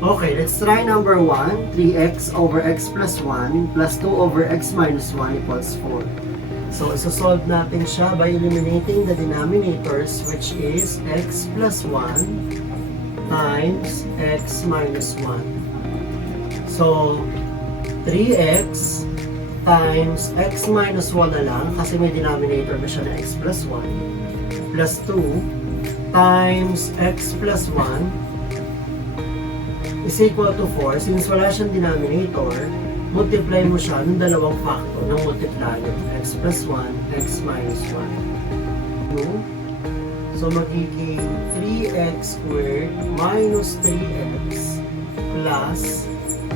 Okay, let's try number 1. 3x over x plus 1 plus 2 over x minus 1 equals 4. So, isosolve natin siya by eliminating the denominators, which is x plus 1 times x minus 1. So, 3x times x minus 1 na lang kasi may denominator na siya na x plus 1 plus 2 times x plus 1 is equal to 4. Since wala siyang denominator, multiply mo siya ng dalawang factor ng multiplier, x plus 1, x minus 1. So magiging 3x squared minus 3x plus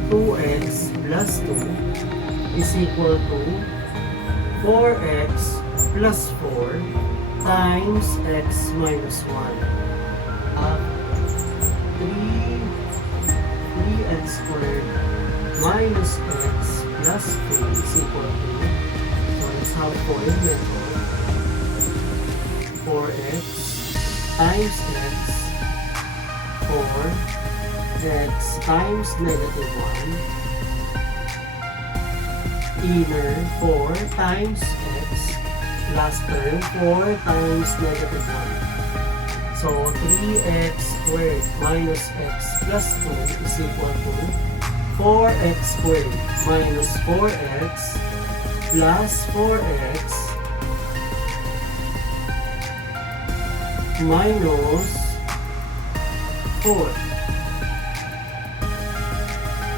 2x plus 2 is equal to 4x plus 4 times x minus 1. 3x squared minus x plus 2 is equal to, so let's have 4 in method, 4x times x, 4x times negative 1, inner 4 times x, last term 4 times negative 1. So 3x squared minus x plus 2 is equal to 4x squared minus 4x plus 4x minus 4.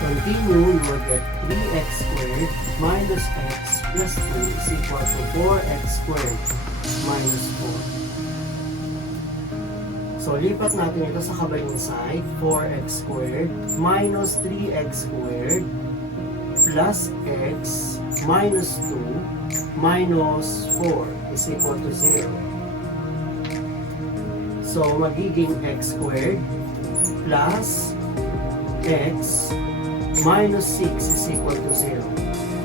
Continue, you will get 3x squared minus x plus 2 is equal to 4x squared minus 4. So, lipat natin ito sa kabilang side. 4x squared minus 3x squared plus x minus 2 minus 4 is equal to 0. So, magiging x squared plus x minus 6 is equal to 0.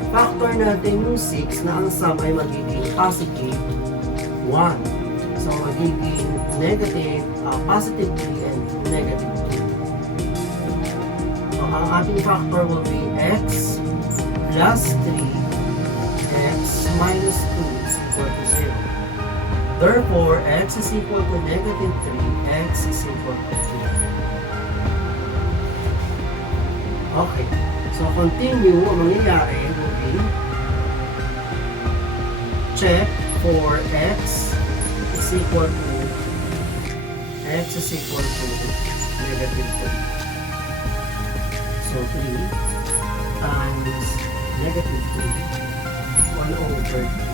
Factor natin yung 6 na ang sum ay magiging positive 1. So, magiging negative, positive 3 and negative 2. So, ang ating factor will be x plus 3, x minus 2 is equal to 0. Therefore, x is equal to negative 3, x is equal to 2. Okay. So, continue, ang mangyayari will be check for x is equal to negative 3. So 3 times negative 3, 1 over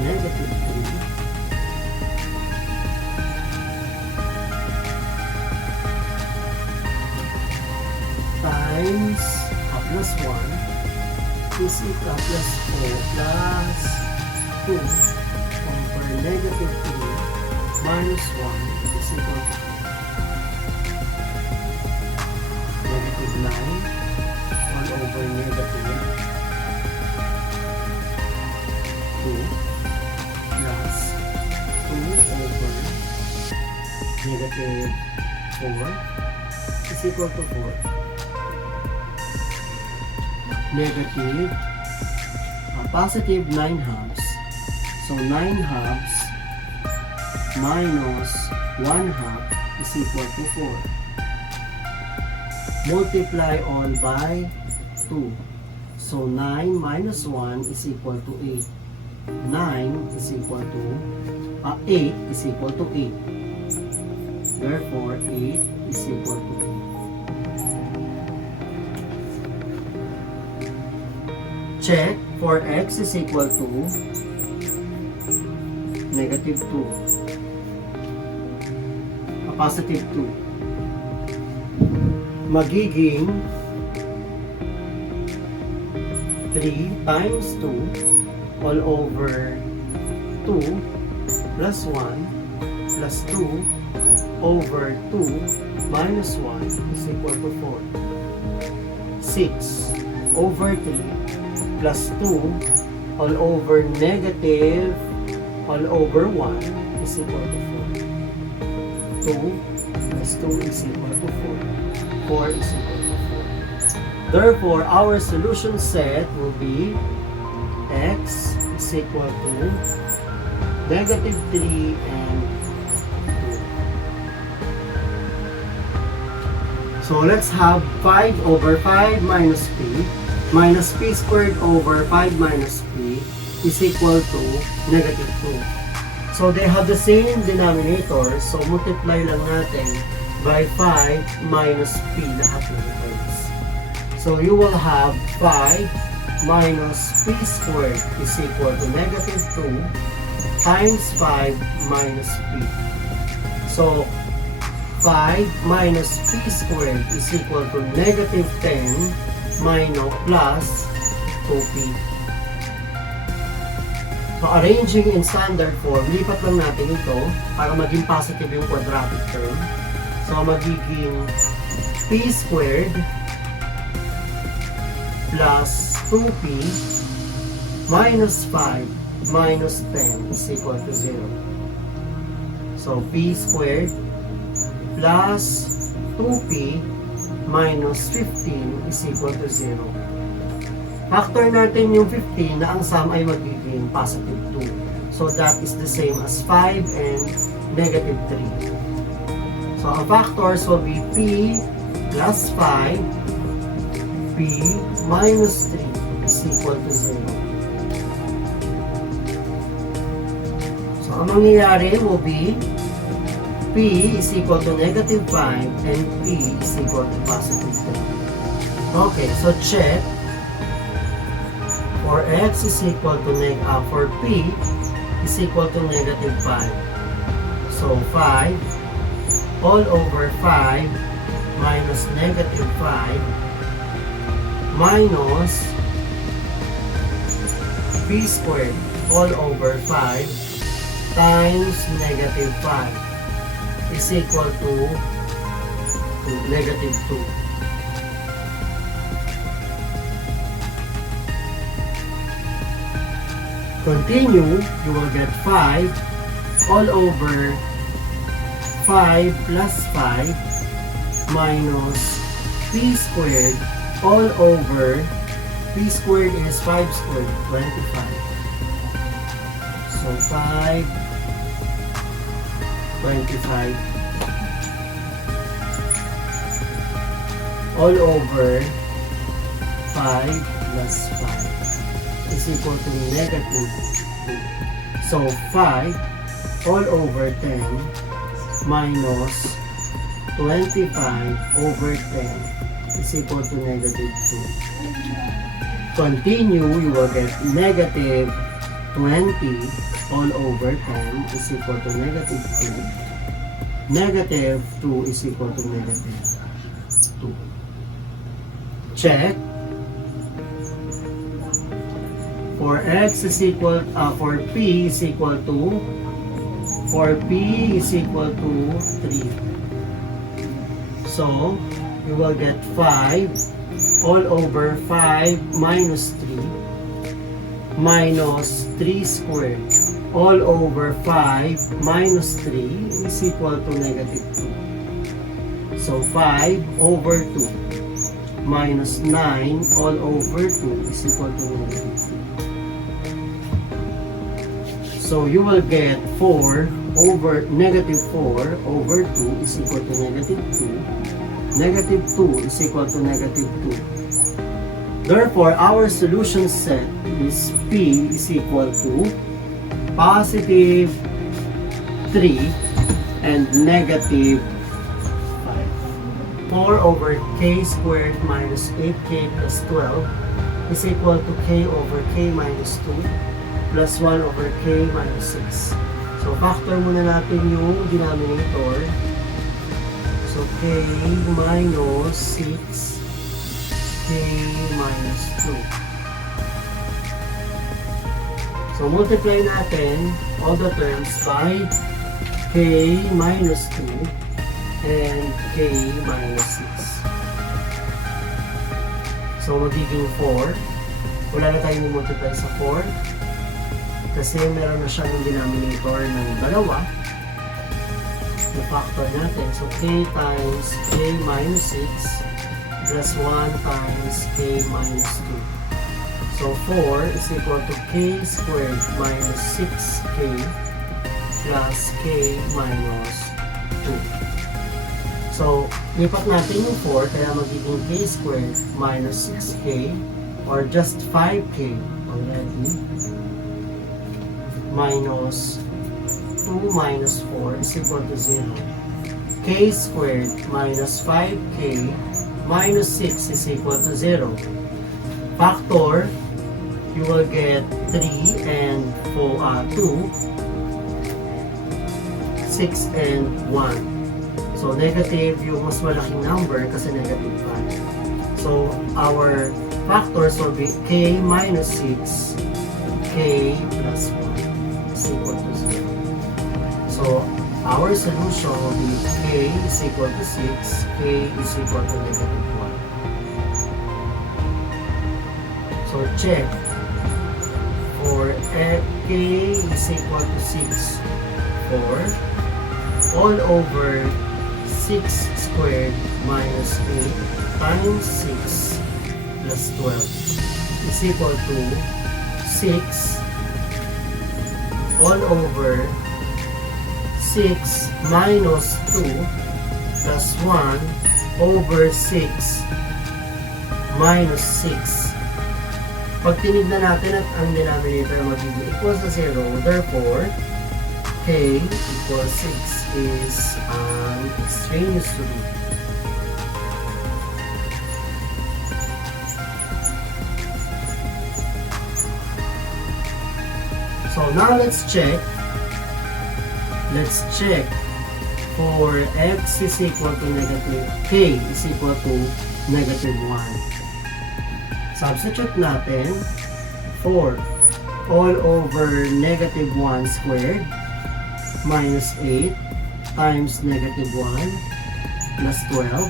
negative 3 times plus 1 is equal plus 4 plus 2 over negative 3 minus 1 is equal to negative 9, 1 over negative 2 plus 2 over negative 4 is equal to 4. Negative, positive 9 halves. So 9 halves minus 1 half is equal to 4. Multiply all by 2. So 9 minus 1 is equal to 8. 9 is equal to 8 is equal to 8. Therefore 8 is equal to 8. Check for x is equal to negative 2. Positive 2. Magiging 3 times 2 all over 2 plus 1 plus 2 over 2 minus 1 is equal to 4. 6 over 3 plus 2 all over negative all over 1 is equal to 4. 2 plus 2 is equal to 4. 4 is equal to Therefore, our solution set will be x is equal to negative 3 and 2. So let's have 5 over 5 minus p squared over 5 minus p is equal to negative 2. So they have the same denominator, so multiply lang natin by 5 minus p lahat ng terms. So you will have 5 minus p squared is equal to negative 2 times 5 minus p. So 5 minus p squared is equal to negative 10 minus plus 2p. So arranging in standard form, lipat lang natin ito para maging positive yung quadratic term. So magiging p squared plus 2p minus 5 minus 10 is equal to 0. So p squared plus 2p minus 15 is equal to 0. Factor natin yung 15 na ang sum ay magiging positive 2. So that is the same as 5 and negative 3. So ang factors will be p plus 5, p minus 3 is equal to 0. So ang mangyayari will be p is equal to negative 5 and p is equal to positive 3. Okay, so check. For x is equal to for p is equal to negative 5. So 5 all over 5 minus negative 5 minus p squared all over 5 times negative 5 is equal to negative 2. Continue, you will get 5 all over 5 plus 5 minus p squared all over p squared is 5 squared, 25. So 5, 25 all over 5 plus 5 is equal to negative 2. So 5 all over 10 minus 25 over 10 is equal to negative 2. Continue, you will get negative 20 all over 10 is equal to negative 2. Negative 2 is equal to negative 2. Check. For x is equal, for p is equal to, for p is equal to 3. So, you will get 5 all over 5 minus 3 minus 3 squared all over 5 minus 3 is equal to negative 2. So, 5 over 2 minus 9 all over 2 is equal to negative 2. So you will get 4 over negative 4 over 2 is equal to negative 2. Negative 2 is equal to negative 2. Therefore, our solution set is p is equal to positive 3 and negative 5. 4 over k squared minus 8k plus 12 is equal to k over k minus 2 plus 1 over k minus 6. So, factor muna natin yung denominator. So, k minus 6, k minus 2. So, multiply natin all the terms by k minus 2 and k minus 6. So, magiging 4. Wala na tayong multiply sa 4. Kasi meron na siya ng denominator ng dalawa. I-factor natin. So, k times k minus 6 plus 1 times k minus 2. So 4 is equal to k squared minus 6k plus k minus 2. So, lipat natin yung 4, kaya magiging k squared minus 6k or just 5k already minus 2 minus 4 is equal to 0. K squared minus 5k minus 6 is equal to 0. Factor, you will get 3 and 2, 6 and 1. So, negative yung mas malaking number kasi negative 5. So, our factors will be k minus 6, k plus 1 is equal to 0. So, our solution will be k is equal to 6, k is equal to negative 1. So, check for k is equal to 6, for all over 6 squared minus 8 times 6 plus 12 is equal to 6 all over 6 minus 2 plus 1 over 6 minus 6. Pag tinignan natin at ang denominator magiging equals to 0, therefore, k equals 6 is an extraneous root. So now let's check. Let's check for x is equal to negative, k is equal to negative 1. Substitute natin 4 all over negative 1 squared minus 8 times negative 1 plus 12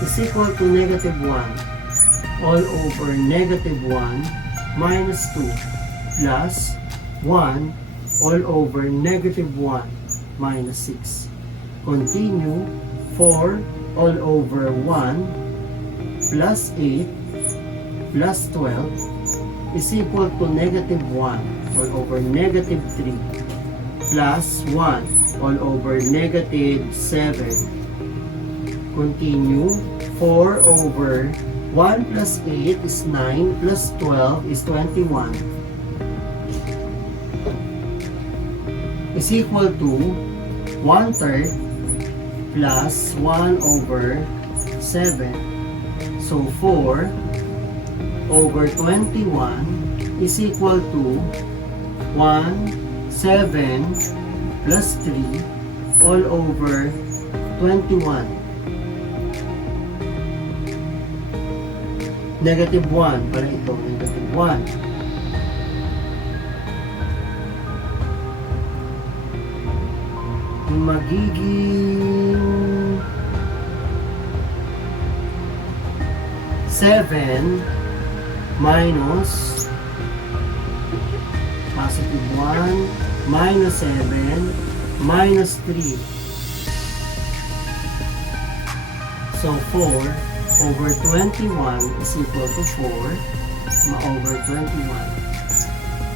is equal to negative 1 all over negative 1 minus 2 plus 1 all over negative 1 minus 6. Continue, 4 all over 1 plus 8 plus 12 is equal to negative 1 all over negative 3 plus 1 all over negative 7. Continue, 4 over 1 plus 8 is 9 plus 12 is 21 is equal to 1/3 plus 1 over 7. So 4 over 21 is equal to 1, 7 plus 3 all over 21. Negative 1 para ito, negative 1. Magiging 7 minus positive 1 minus 7 minus 3. So 4 over 21 is equal to 4 over 21.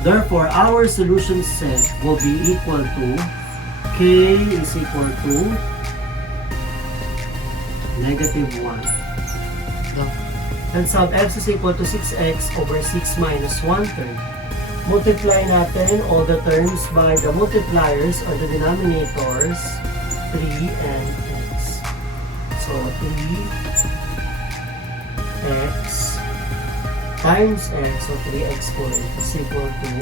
Therefore, our solution set will be equal to k is equal to negative 1. And sub x is equal to 6x over 6 minus 1/3. Multiply natin all the terms by the multipliers or the denominators, 3 and x. So 3x times x, so 3x squared is equal to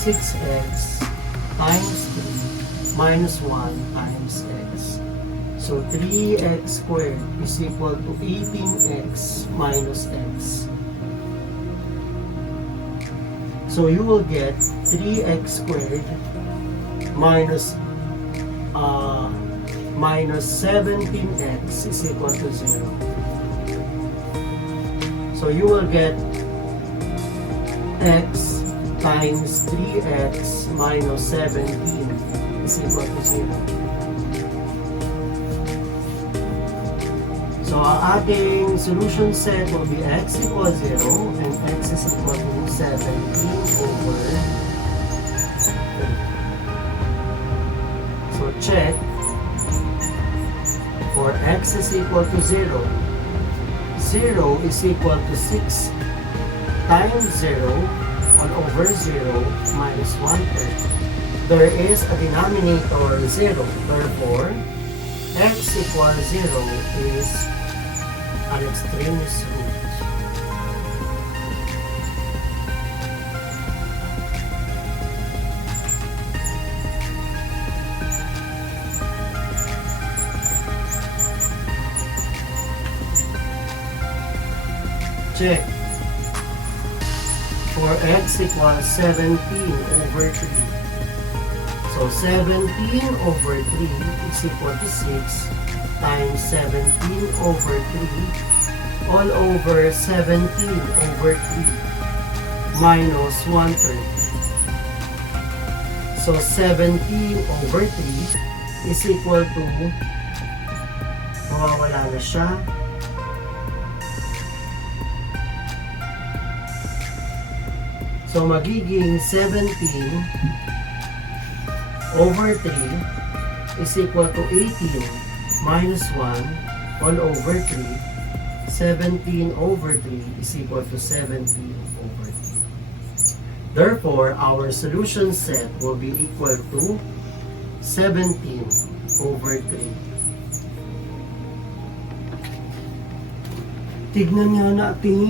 6x times 3 minus 1 times x. So 3x squared is equal to 18x minus x. So you will get 3x squared minus 17x is equal to 0. So you will get x times 3x minus 17 is equal to 0. So ang ating solution set will be x equals 0 and x is equal to 17 over 3. So check for x is equal to 0. 0 is equal to 6 times 0 all over 0 minus 1/3. There is a denominator 0. Therefore, x equals 0 is an extraneous root. Check. For x equals 17 over 3. So 17 over 3 is equal to 6 times 17 over 3 all over 17 over 3 minus 1/3. So 17 over 3 is equal to, mawawala na siya, so magiging 17 over 3 is equal to 18 minus 1 all over 3. 17 over 3 is equal to 17 over 3. Therefore, our solution set will be equal to 17 over 3. Tignan nga natin,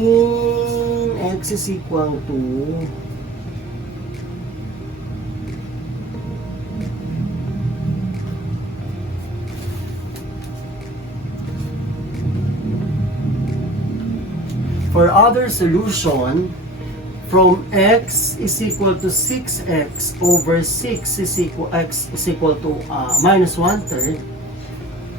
x is equal to for other solution, from x is equal to 6x over 6 is equal x is equal to minus 1/3.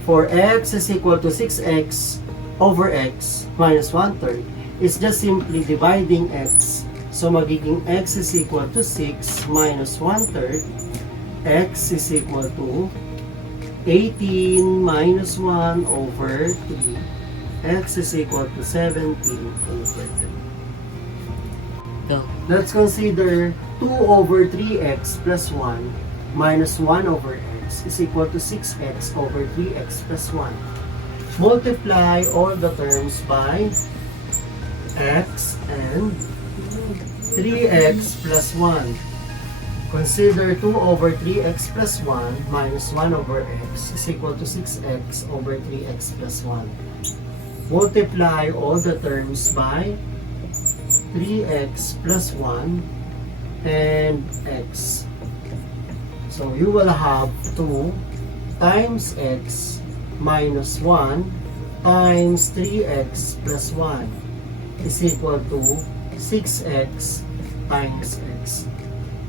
For x is equal to 6x over x minus 1/3, it's just simply dividing x. So magiging x is equal to 6 minus 1/3. X is equal to 18 minus 1 over 3. X is equal to 17 over 3. Go. Let's consider 2 over 3x plus 1 minus 1 over x is equal to 6x over 3x plus 1. Multiply all the terms by x and 3x plus 1. Consider 2 over 3x plus 1 minus 1 over x is equal to 6x over 3x plus 1. Multiply all the terms by 3x plus 1 and x. So you will have 2 times x minus 1 times 3x plus 1 is equal to 6x times x.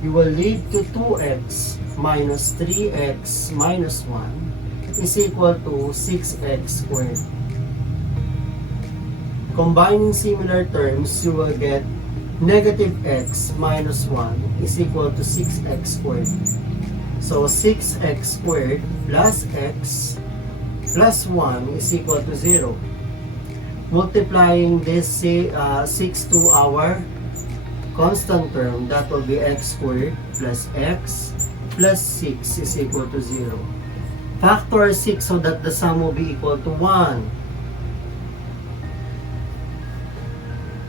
You will lead to 2x minus 3x minus 1 is equal to 6x squared. Combining similar terms, you will get negative x minus 1 is equal to 6x squared. So 6x squared plus x plus 1 is equal to 0. Multiplying this 6 to our constant term, that will be x squared plus x plus 6 is equal to 0. Factor 6 so that the sum will be equal to 1.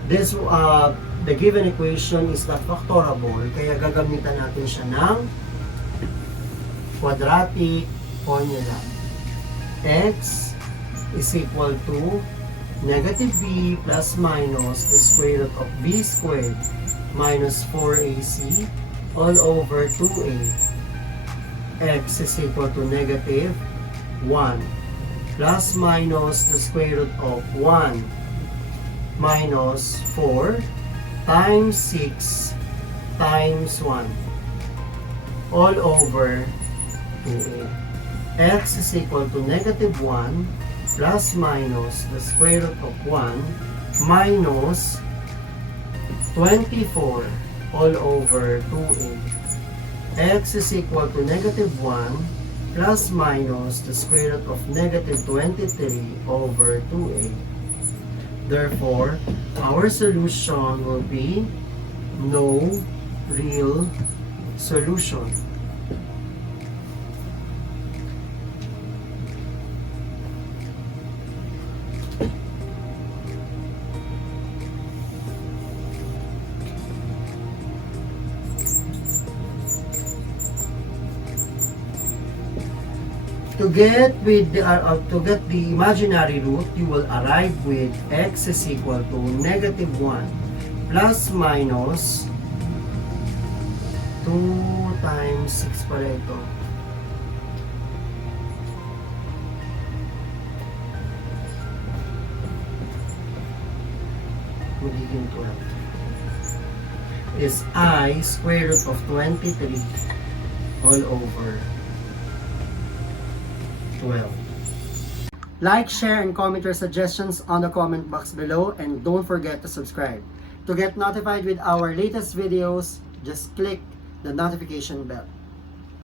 This, the given equation is not factorable, kaya gagamitan natin siya ng quadratic formula. X is equal to negative b plus minus the square root of b squared minus 4ac all over 2a. X is equal to negative 1 plus minus the square root of 1 minus 4 times 6 times 1 all over 2a. X is equal to negative 1 plus minus the square root of 1 minus 24 all over 2a. X is equal to negative 1 plus minus the square root of negative 23 over 2a. Therefore, our solution will be no real solution. To get the imaginary root, you will arrive with x is equal to negative 1 plus minus 2 times 6 pala ito. Magiging 12. Is I square root of 23 all over 12. Like, share, and comment your suggestions on the comment box below, and don't forget to subscribe. To get notified with our latest videos, just click the notification bell.